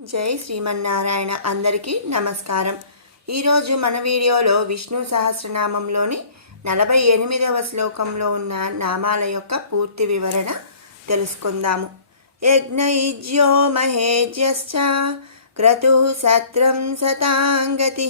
జై శ్రీమన్నారాయణ. అందరికీ నమస్కారం. ఈరోజు మన వీడియోలో విష్ణు సహస్రనామంలోని 48వ శ్లోకంలో ఉన్న నామాల యొక్క పూర్తి వివరణ తెలుసుకుందాము. యజ్ఞయుజ్యో మహేజ్యశ్చ క్రతుః సత్రం సతాంగతి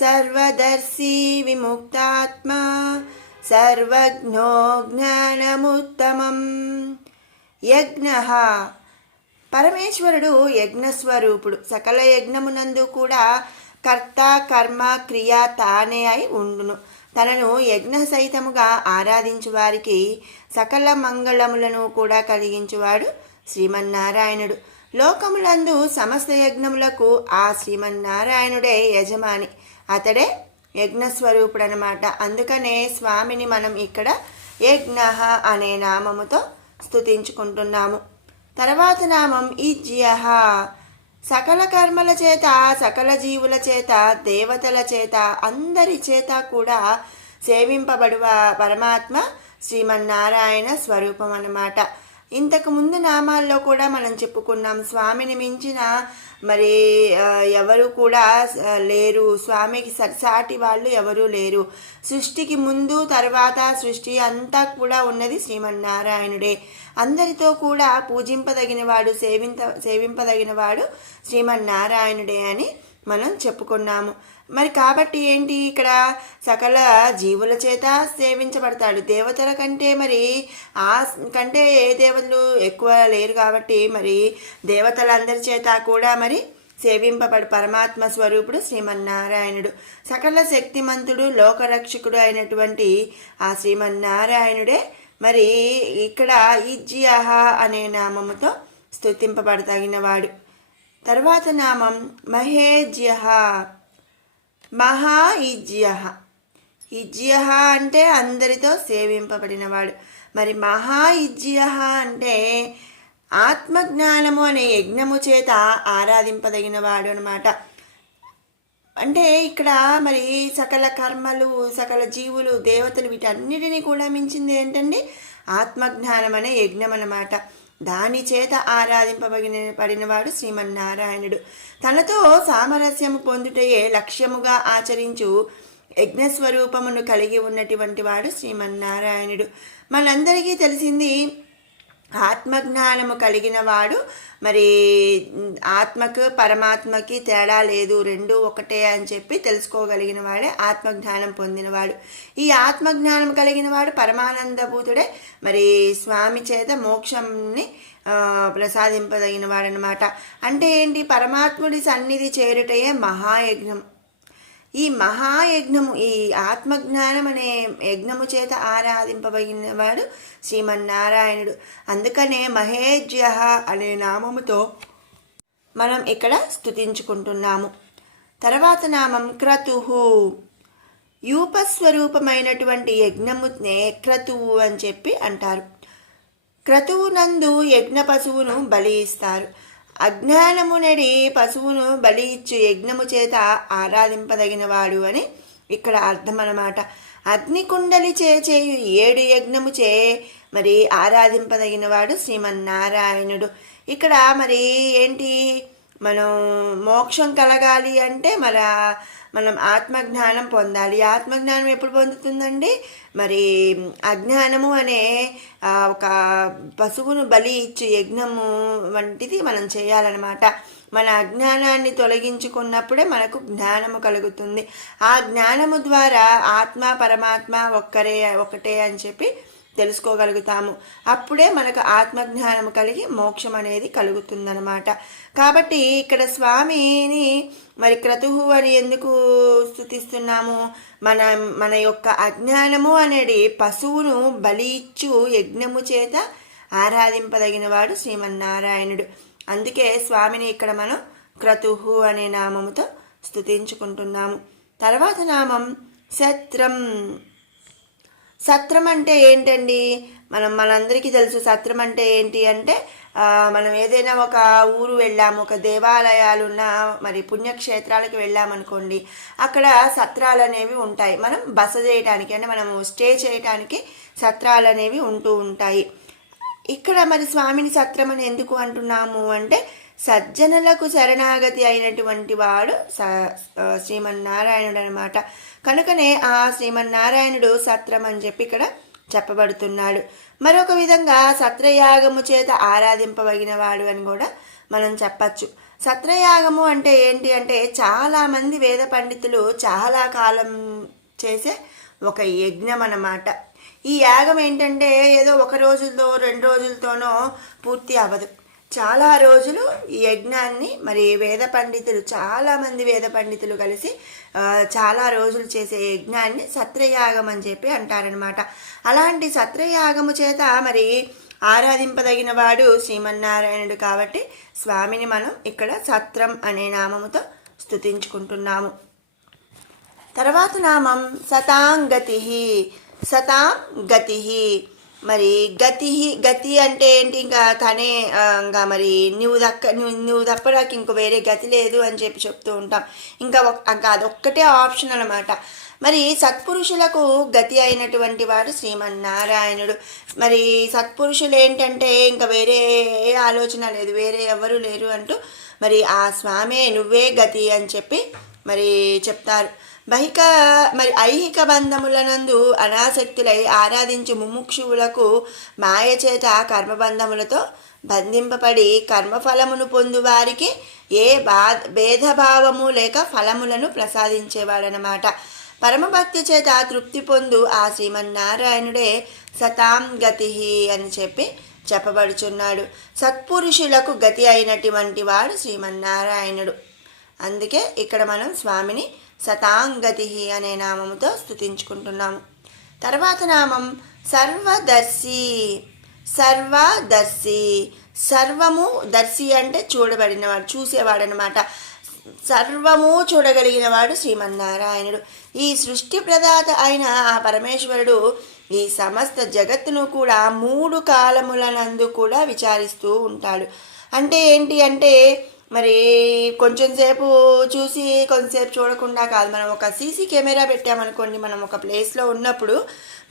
సర్వదర్శీ విముక్తాత్మా సర్వజ్ఞో జ్ఞానముత్తమం. యజ్ఞః పరమేశ్వరుడు యజ్ఞస్వరూపుడు. సకల యజ్ఞమునందు కూడా కర్త కర్మ క్రియ తానే అయి ఉండును. తనను యజ్ఞ సహితముగా ఆరాధించు వారికి సకల మంగళములను కూడా కలిగించువాడు శ్రీమన్నారాయణుడు. లోకములందు సమస్త యజ్ఞములకు ఆ శ్రీమన్నారాయణుడే యజమాని. అతడే యజ్ఞస్వరూపుడు అన్నమాట. అందుకనే స్వామిని మనం ఇక్కడ యజ్ఞ అనే నామముతో స్తుతించుకుంటున్నాము. తర్వాత నామం ఈజ్యః. సకల కర్మల చేత, సకల జీవుల చేత, దేవతల చేత, అందరి చేత కూడా సేవింపబడువ పరమాత్మ శ్రీమన్నారాయణ స్వరూపం అన్నమాట. ఇంతకు ముందు నామాల్లో కూడా మనం చెప్పుకున్నాం, స్వామిని మించిన మరి ఎవరు కూడా లేరు, స్వామికి సరిసాటి వాళ్ళు ఎవరూ లేరు. సృష్టికి ముందు తర్వాత సృష్టి అంతా కూడా ఉన్నది శ్రీమన్నారాయణుడే. అందరితో కూడా పూజింపదగినవాడు, సేవింపదగినవాడు శ్రీమన్నారాయణుడే అని మనం చెప్పుకున్నాము. మరి కాబట్టి ఏంటి, ఇక్కడ సకల జీవుల చేత సేవించబడతాడు. దేవతల కంటే మరి ఆ కంటే ఏ దేవతలు ఎక్కువ లేరు కాబట్టి మరి దేవతలందరి చేత కూడా మరి సేవింపబడు పరమాత్మ స్వరూపుడు శ్రీమన్నారాయణుడు. సకల శక్తిమంతుడు, లోకరక్షకుడు అయినటువంటి ఆ శ్రీమన్నారాయణుడే మరి ఇక్కడ ఈజ్యః అనే నామముతో స్తుతింపబడతగినవాడు. తర్వాత నామం మహేజ్యః. మహా ఈజ్యః. ఈజ్యః అంటే అందరితో సేవింపబడినవాడు. మరి మహా ఈజ్యః అంటే ఆత్మజ్ఞానము అనే యజ్ఞము చేత ఆరాధింపదగినవాడు అనమాట. అంటే ఇక్కడ మరి సకల కర్మలు, సకల జీవులు, దేవతలు వీటన్నిటినీ కూడా మించింది ఏంటండి, ఆత్మజ్ఞానం అనే యజ్ఞం అన్నమాట. దాని చేత పడినవాడు శ్రీమన్నారాయణుడు. తనతో సామరస్యము పొందుటయే లక్ష్యముగా ఆచరించు యజ్ఞస్వరూపమును కలిగి ఉన్నటువంటి వాడు శ్రీమన్నారాయణుడు. మనందరికీ తెలిసింది, ఆత్మజ్ఞానము కలిగిన వాడు మరి ఆత్మకు పరమాత్మకి తేడా లేదు, రెండు ఒకటే అని చెప్పి తెలుసుకోగలిగిన వాడే ఆత్మజ్ఞానం పొందినవాడు. ఈ ఆత్మజ్ఞానం కలిగిన వాడు పరమానందభూతుడే. మరి స్వామి చేత మోక్షంని ప్రసాదింపదగిన వాడనమాట. అంటే ఏంటి, పరమాత్ముడి సన్నిధి చేరుటయే మహాయజ్ఞం. ఈ మహాయజ్ఞము, ఈ ఆత్మజ్ఞానం అనే యజ్ఞము చేత ఆరాధింపబడినవాడు శ్రీమన్నారాయణుడు. అందుకనే మహేజ్యః అనే నామముతో మనం ఇక్కడ స్తుతించుకుంటున్నాము. తర్వాత నామం క్రతుః. యూపస్వరూపమైనటువంటి యజ్ఞమునే క్రతువు అని చెప్పి అంటారు. క్రతువునందు యజ్ఞ పశువును బలి ఇస్తారు. అజ్ఞానమునడి పశువును బలి ఇచ్చు యజ్ఞము చేత ఆరాధింపదగినవాడు అని ఇక్కడ అర్థం అన్నమాట. అగ్నికుండలి చేయు 7 యజ్ఞము చే మరి ఆరాధింపదగినవాడు శ్రీమన్నారాయణుడు. ఇక్కడ మరి ఏంటి, మనం మోక్షం కలగాలి అంటే మనం ఆత్మజ్ఞానం పొందాలి. ఆత్మజ్ఞానం ఎప్పుడు పొందుతుందండి, మరి అజ్ఞానము అనే ఒక పశువును బలి ఇచ్చు యజ్ఞము వంటిది మనం చేయాలన్నమాట. మన అజ్ఞానాన్ని తొలగించుకున్నప్పుడే మనకు జ్ఞానము కలుగుతుంది. ఆ జ్ఞానము ద్వారా ఆత్మ పరమాత్మ ఒకటే అని చెప్పి తెలుసుకోగలుగుతాము. అప్పుడే మనకు ఆత్మజ్ఞానం కలిగి మోక్షం అనేది కలుగుతుందన్నమాట. కాబట్టి ఇక్కడ స్వామిని మరి క్రతుహు అని ఎందుకు స్తుతిస్తున్నాము, మన యొక్క అజ్ఞానము అనేది పశువును బలి ఇచ్చు యజ్ఞము చేత ఆరాధింపదగినవాడు శ్రీమన్నారాయణుడు. అందుకే స్వామిని ఇక్కడ మనం క్రతుహు అనే నామముతో స్తుతించుకుంటున్నాము. తర్వాత నామం సత్రం. సత్రం అంటే ఏంటండి, మనందరికీ తెలుసు. సత్రం అంటే ఏంటి అంటే, మనం ఏదైనా ఒక ఊరు వెళ్ళాము, ఒక దేవాలయాలున్న మరి పుణ్యక్షేత్రాలకు వెళ్ళామనుకోండి, అక్కడ సత్రాలు అనేవి ఉంటాయి. మనం బస చేయడానికి అంటే మనం స్టే చేయడానికి సత్రాలు అనేవి ఉంటూ ఉంటాయి. ఇక్కడ మరి స్వామిని సత్రం అని ఎందుకు అంటున్నాము అంటే, సజ్జనులకు శరణాగతి అయినటువంటి వాడు శ్రీమన్నారాయణుడు అనమాట. కనుకనే ఆ శ్రీమన్నారాయణుడు సత్రం అని చెప్పి ఇక్కడ చెప్పబడుతున్నాడు. మరొక విధంగా సత్రయాగము చేత ఆరాధింపబడిన వాడు అని కూడా మనం చెప్పచ్చు. సత్రయాగము అంటే ఏంటి అంటే చాలామంది వేద పండితులు చాలా కాలం చేసే ఒక యజ్ఞం అన్నమాట. ఈ యాగం ఏంటంటే ఏదో ఒక రోజులతో 2 రోజులతోనో పూర్తి అవ్వదు. చాలా రోజులు ఈ యజ్ఞాన్ని మరి చాలామంది వేద పండితులు కలిసి చాలా రోజులు చేసే యజ్ఞాన్ని సత్రయాగం అని చెప్పి అంటారనమాట. అలాంటి సత్రయాగము చేత మరి ఆరాధింపదగిన వాడు శ్రీమన్నారాయణుడు కాబట్టి స్వామిని మనం ఇక్కడ సత్రం అనే నామముతో స్తుతించుకుంటున్నాము. తర్వాత నామం సతాంగతి. సతాంగతి మరి గతి అంటే ఏంటి? ఇంకా తనే ఇంకా మరి నువ్వు తప్ప నాకు ఇంకో వేరే గతి లేదు అని చెప్పి చెప్తూ ఉంటాం. ఇంకా అదొక్కటే ఆప్షన్ అనమాట. మరి సత్పురుషులకు గతి అయినటువంటి వాడు శ్రీమన్నారాయణుడు. మరి సత్పురుషులు ఏంటంటే ఇంకా వేరే ఆలోచన లేదు, వేరే ఎవరు లేరు అంటూ మరి ఆ స్వామే నువ్వే గతి అని చెప్పి మరి చెప్తారు. ఐహిక బంధములనందు అనాసక్తులై ఆరాధించి ముముక్షువులకు మాయ చేత కర్మబంధములతో బంధింపబడి కర్మఫలమును పొందు వారికి ఏ భేదభావము లేక ఫలములను ప్రసాదించేవాడనమాట. పరమభక్తి చేత తృప్తి పొందు ఆ శ్రీమన్నారాయణుడే సతాంగతి అని చెప్పి చెప్పబడుచున్నాడు. సత్పురుషులకు గతి అయినటువంటి వాడు శ్రీమన్నారాయణుడు. అందుకే ఇక్కడ మనం స్వామిని సతాంగతి అనే నామముతో స్తుతించుకుంటున్నాము. తర్వాత నామం సర్వదర్శి. సర్వము దర్శి అంటే చూడబడినవాడు, చూసేవాడనమాట. సర్వము చూడగలిగిన వాడు శ్రీమన్నారాయణుడు. ఈ సృష్టి ప్రదాత అయిన ఆ పరమేశ్వరుడు ఈ సమస్త జగత్తును కూడా 3 కాలములనందు కూడా విచారిస్తూ ఉంటాడు. అంటే ఏంటి అంటే మరి కొంచెం సేపు చూసి కొంచెంసేపు చూడకుండా కాదు. మనం ఒక సీసీ కెమెరా పెట్టామనుకోండి, మనం ఒక ప్లేస్లో ఉన్నప్పుడు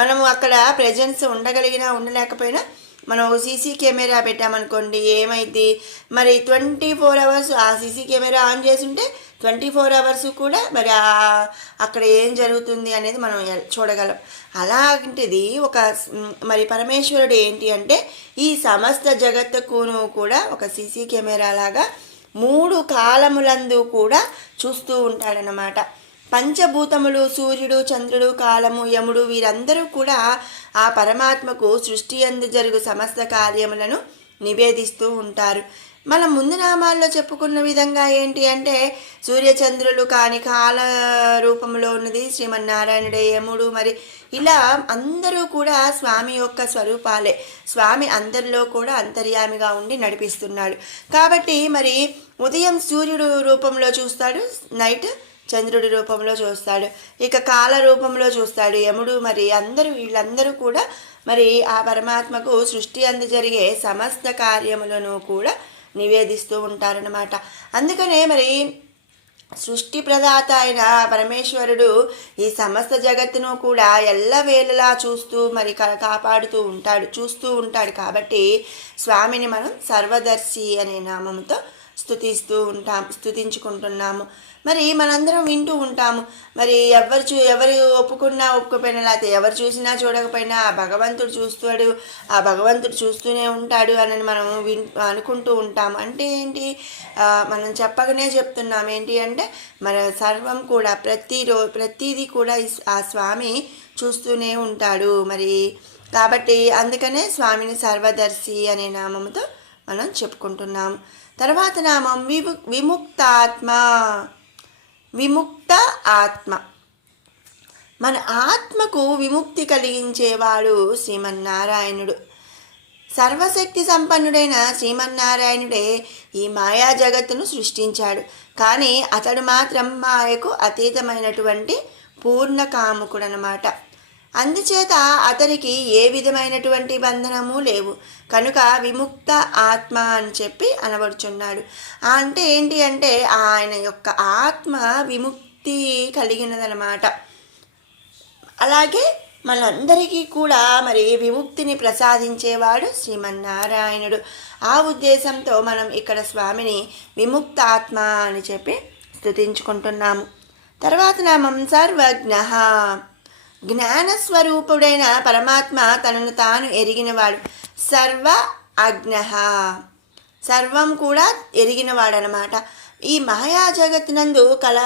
మనము అక్కడ ప్రెజెన్స్ ఉండగలిగినా ఉండలేకపోయినా మనం సీసీ కెమెరా పెట్టామనుకోండి ఏమైంది మరి 24 అవర్స్ ఆ సీసీ కెమెరా ఆన్ చేసి ఉంటే 24 అవర్స్ కూడా మరి అక్కడ ఏం జరుగుతుంది అనేది మనం చూడగలం. అలాంటిది ఒక మరి పరమేశ్వరుడు ఏంటి అంటే ఈ సమస్త జగత్తుకును కూడా ఒక సీసీ కెమెరా లాగా 3 కాలములందు కూడా చూస్తూ ఉంటాడనమాట. పంచభూతములు, సూర్యుడు, చంద్రుడు, కాలము, యముడు వీరందరూ కూడా ఆ పరమాత్మకు సృష్టి యందు జరుగు సమస్త కార్యములను నివేదిస్తూ ఉంటారు. మనం ముందు నామాల్లో చెప్పుకున్న విధంగా ఏంటి అంటే సూర్యచంద్రులు కాని కాల రూపంలో ఉన్నది శ్రీమన్నారాయణుడే, యముడు, మరి ఇలా అందరూ కూడా స్వామి యొక్క స్వరూపాలే. స్వామి అందరిలో కూడా అంతర్యామిగా ఉండి నడిపిస్తున్నాడు. కాబట్టి మరి ఉదయం సూర్యుడు రూపంలో చూస్తాడు, నైట్ చంద్రుడి రూపంలో చూస్తాడు, ఇక కాల రూపంలో చూస్తాడు యముడు. మరి వీళ్ళందరూ కూడా మరి ఆ పరమాత్మకు సృష్టి అందు జరిగే సమస్త కార్యములను కూడా నివేదిస్తూ ఉంటారనమాట. అందుకనే మరి సృష్టి ప్రదాత అయిన పరమేశ్వరుడు ఈ సమస్త జగత్తును కూడా ఎల్లవేళలా చూస్తూ మరి చూస్తూ ఉంటాడు. కాబట్టి స్వామిని మనం సర్వదర్శి అనే నామంతో స్తుతించుకుంటున్నాము. మరి మనందరం వింటూ ఉంటాము. మరి ఎవరు ఒప్పుకున్నా ఒప్పుకోపోయినా, లేకపోతే ఎవరు చూసినా చూడకపోయినా ఆ భగవంతుడు చూస్తూనే ఉంటాడు అని మనం అనుకుంటూ ఉంటాము. అంటే ఏంటి? మనం చెప్పగానే చెప్తున్నాం ఏంటి అంటే మన సర్వం కూడా ప్రతిదీ కూడా ఆ స్వామి చూస్తూనే ఉంటాడు. మరి కాబట్టి అందుకనే స్వామిని సర్వదర్శి అనే నామంతో మనం చెప్పుకుంటున్నాము. తర్వాత నామం విముక్త ఆత్మ. మన ఆత్మకు విముక్తి కలిగించేవాడు శ్రీమన్నారాయణుడు. సర్వశక్తి సంపన్నుడైన శ్రీమన్నారాయణుడే ఈ మాయా జగత్తును సృష్టించాడు. కానీ అతడు మాత్రం మాయకు అతీతమైనటువంటి పూర్ణకాముకుడు అన్నమాట. అందుచేత అతనికి ఏ విధమైనటువంటి బంధనము లేవు. కనుక విముక్త ఆత్మ అని చెప్పి అనబడుచున్నాడు. అంటే ఏంటి అంటే ఆయన యొక్క ఆత్మ విముక్తి కలిగినదనమాట. అలాగే మనందరికీ కూడా మరి విముక్తిని ప్రసాదించేవాడు శ్రీమన్నారాయణుడు. ఆ ఉద్దేశంతో మనం ఇక్కడ స్వామిని విముక్తాత్మ అని చెప్పి స్తుతించుకుంటున్నాము. తర్వాత నామం సర్వజ్ఞ. జ్ఞానస్వరూపుడైన పరమాత్మ తనను తాను ఎరిగినవాడు. సర్వ అజ్ఞ, సర్వం కూడా ఎరిగినవాడనమాట. ఈ మాయా జగత్తునందు కల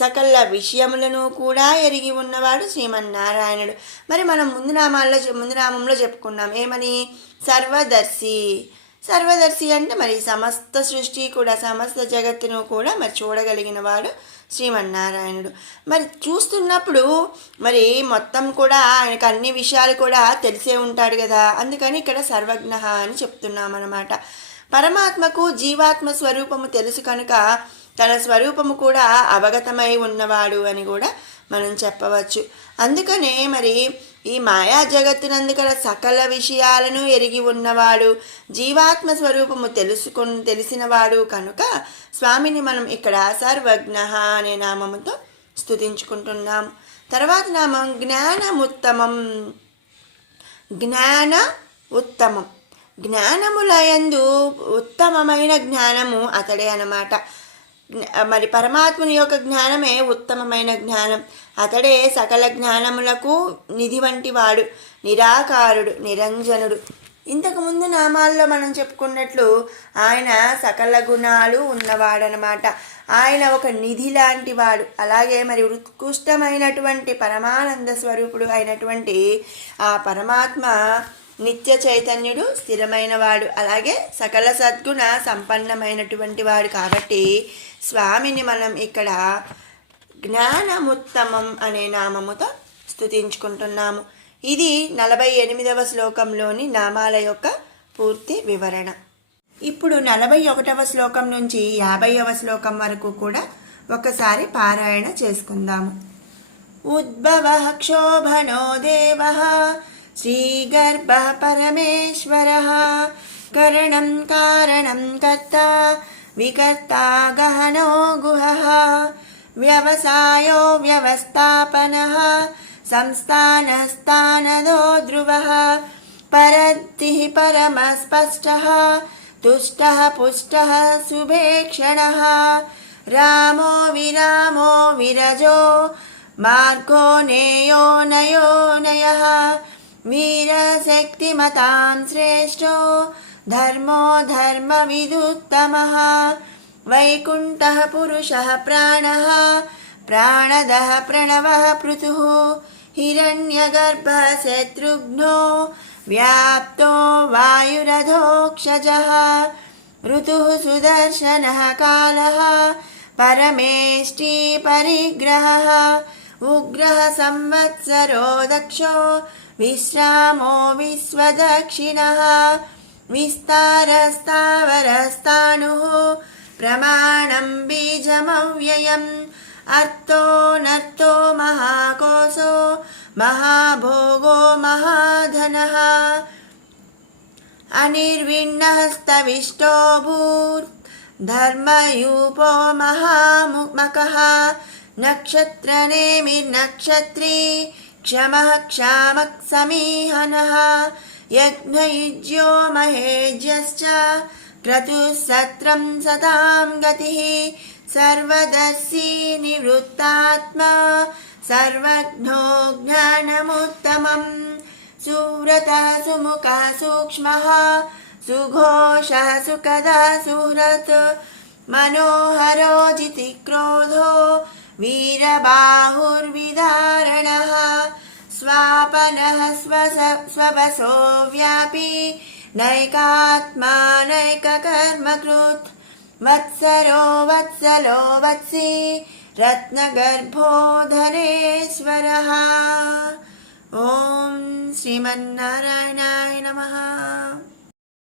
సకల విషయములను కూడా ఎరిగి ఉన్నవాడు శ్రీమన్నారాయణుడు. మరి మనం ముందు నామంలో చెప్పుకున్నాం ఏమని? సర్వదర్శి. సర్వదర్శి అంటే మరి సమస్త సృష్టి కూడా, సమస్త జగత్తును కూడా మరి చూడగలిగిన వాడు శ్రీమన్నారాయణుడు. మరి చూస్తున్నప్పుడు మరి మొత్తం కూడా ఆయనకు అన్ని విషయాలు కూడా తెలిసే ఉంటాడు కదా, అందుకని ఇక్కడ సర్వజ్ఞ అని చెప్తున్నాం అన్నమాట. పరమాత్మకు జీవాత్మ స్వరూపము తెలుసు కనుక తన స్వరూపము కూడా అవగతమై ఉన్నవాడు అని కూడా మనం చెప్పవచ్చు. అందుకనే మరి ఈ మాయా జగత్తునందుకల సకల విషయాలను ఎరిగి ఉన్నవాడు, జీవాత్మ స్వరూపము తెలిసినవాడు కనుక స్వామిని మనం ఇక్కడ సర్వజ్ఞ అనే నామముతో స్తుతించుకుంటున్నాం. తర్వాత నామం జ్ఞానముత్తమం. జ్ఞాన ఉత్తమం. జ్ఞానములయందు ఉత్తమమైన జ్ఞానము అతడే అన్నమాట. మరి పరమాత్ముని యొక్క జ్ఞానమే ఉత్తమమైన జ్ఞానం. అతడే సకల జ్ఞానములకు నిధి వంటి వాడు, నిరాకారుడు, నిరంజనుడు. ఇంతకుముందు నామాల్లో మనం చెప్పుకున్నట్లు ఆయన సకల గుణాలు ఉన్నవాడనమాట. ఆయన ఒక నిధి లాంటి వాడు. అలాగే మరి ఉత్కృష్టమైనటువంటి పరమానంద స్వరూపుడు అయినటువంటి ఆ పరమాత్మ నిత్య చైతన్యుడు, స్థిరమైన వాడు, అలాగే సకల సద్గుణ సంపన్నమైనటువంటి వాడు. కాబట్టి స్వామిని మనం ఇక్కడ జ్ఞానముత్తమం అనే నామముతో స్తుతించుకుంటున్నాము. ఇది 48వ శ్లోకంలోని నామాల యొక్క పూర్తి వివరణ. ఇప్పుడు 41వ శ్లోకం నుంచి 50వ శ్లోకం వరకు కూడా ఒకసారి పారాయణ చేసుకుందాము. ఉద్భవ క్షోభనో దేవ శ్రీగర్భ పరమేశ్వర కరణం కారణం కర్త వికర్త గహనో గుహః వ్యవసాయో వ్యవస్థాపనః సంస్థానస్థానదో ధ్రువః పరద్దిః పరమస్పష్టః తుష్టః పుష్టః శుభేక్షణః రామో విరామో విరజో మార్గో నేయో నయో నయః వీరశక్తిమతాం శ్రేష్టో ధర్మో ధర్మవిదుత్తమః వైకుంఠః పురుషः ప్రాణः ప్రాణదः ప్రణవः పృథుః హిరణ్యగర్భः శత్రుఘ్నో వ్యాప్తో వాయురధోక్షజः ఋతుః సుదర్శనः కాలः పరమేష్టి పరిగ్రహः ఉగ్రः సంవత్సరో దక్షో విశ్రామో విశ్వదక్షిణः విస్తారస్తావరస్తాణుః ప్రమాణం బీజమవ్యయం అర్థో నర్థో మహాకోశో మహాభోగో మహాధనః అనిర్విణ్ణస్తవిష్టో భూత్ ధర్మయూపో మహాముమకః నక్షత్రనేమిర్నక్షత్రీ క్షమః క్షామః సమీహనః యజ్ఞయుజ్యో మహేజ్యశ్చ క్రతుః సత్రం సతాం గతిః సర్వదర్శీ నివృత్తాత్మా సర్వజ్ఞో జ్ఞానముత్తమం సువ్రతః సుముఖः సూక్ష్మः సుఘోషः సుఖదः సుహృత్ మనోహరో జితిక్రోధో వీరబాహుర్విదారణः స్వాపనః స్వవసో వ్యాపీ నైకాత్మా నైకకర్మకృత్ వత్సరో వత్సలో వత్సీ రత్నగర్భో ధనేశ్వరः. ఓం శ్రీమన్నారాయణాయ నమః.